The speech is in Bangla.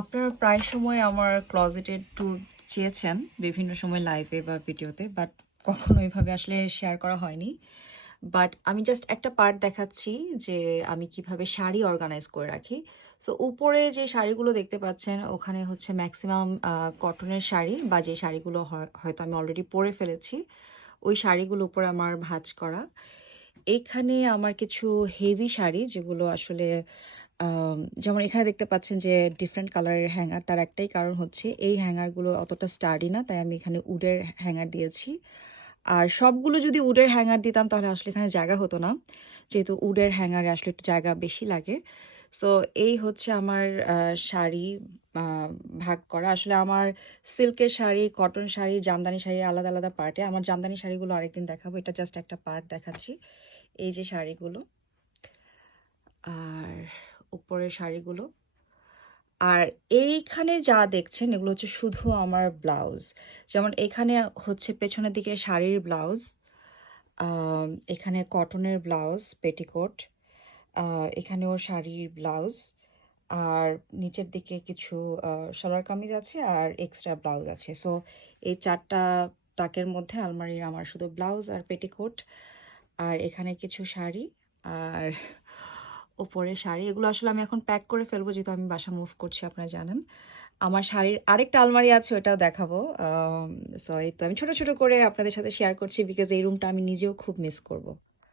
আপনারা প্রায় সময় আমার ক্লোজেটের ট্যুর চেয়েছেন বিভিন্ন সময় লাইভে বা ভিডিওতে, বাট কখনো এভাবে আসলে শেয়ার করা হয়নি। বাট আমি জাস্ট একটা পার্ট দেখাচ্ছি যে আমি কিভাবে শাড়ি অর্গানাইজ করে রাখি। সো উপরে যে শাড়িগুলো দেখতে পাচ্ছেন ওখানে হচ্ছে ম্যাক্সিমাম কটনের শাড়ি, বা যে শাড়িগুলো হয়তো আমি অলরেডি পরে ফেলেছি, ওই শাড়িগুলো উপরে আমার ভাঁজ করা। এইখানে আমার কিছু হেভি শাড়ি যেগুলো আসলে যেমন এখানে দেখতে পাচ্ছেন যে ডিফারেন্ট কালারের হ্যাঙ্গার, তার একটাই কারণ হচ্ছে এই হ্যাঙ্গারগুলো অতটা স্টাডি না, তাই আমি এখানে উডের হ্যাঙ্গার দিয়েছি। আর সবগুলো যদি উডের হ্যাঙ্গার দিতাম তাহলে আসলে এখানে জায়গা হতো না, যেহেতু উডের হ্যাঙ্গারে আসলে একটু জায়গা বেশি লাগে। সো এই হচ্ছে আমার শাড়ি আহ, ভাগ করা। আসলে আমার সিল্কের শাড়ি, কটন শাড়ি, জামদানি শাড়ি আলাদা আলাদা পার্টে। আমার জামদানি শাড়িগুলো আরেকদিন দেখাবো, এটা জাস্ট একটা পার্ট দেখাচ্ছি। এই যে শাড়িগুলো, আর উপরের শাড়িগুলো। আর এইখানে যা দেখছেন এগুলো হচ্ছে শুধু আমার ব্লাউজ। যেমন এখানে হচ্ছে পেছনের দিকে শাড়ির ব্লাউজ, এখানে কটনের ব্লাউজ পেটিকোট, এখানেও শাড়ির ব্লাউজ, আর নিচের দিকে কিছু সালোয়ার কামিজ আছে আর এক্সট্রা ব্লাউজ আছে। সো এই 4টা তাকের মধ্যে আলমারির আমার শুধু ব্লাউজ আর পেটিকোট। আর এখানে কিছু শাড়ি, আর ওপরে শাড়ি। এগুলো আসলে আমি এখন প্যাক করে ফেলবো যেহেতু আমি বাসা মুভ করছি, আপনারা জানেন। আমার শাড়ির আরেকটা আলমারি আছে, ওটাও দেখাবো। সো এই তো আমি ছোট ছোট করে আপনাদের সাথে শেয়ার করছি, বিকজ এই রুমটা আমি নিজেও খুব মিস করব।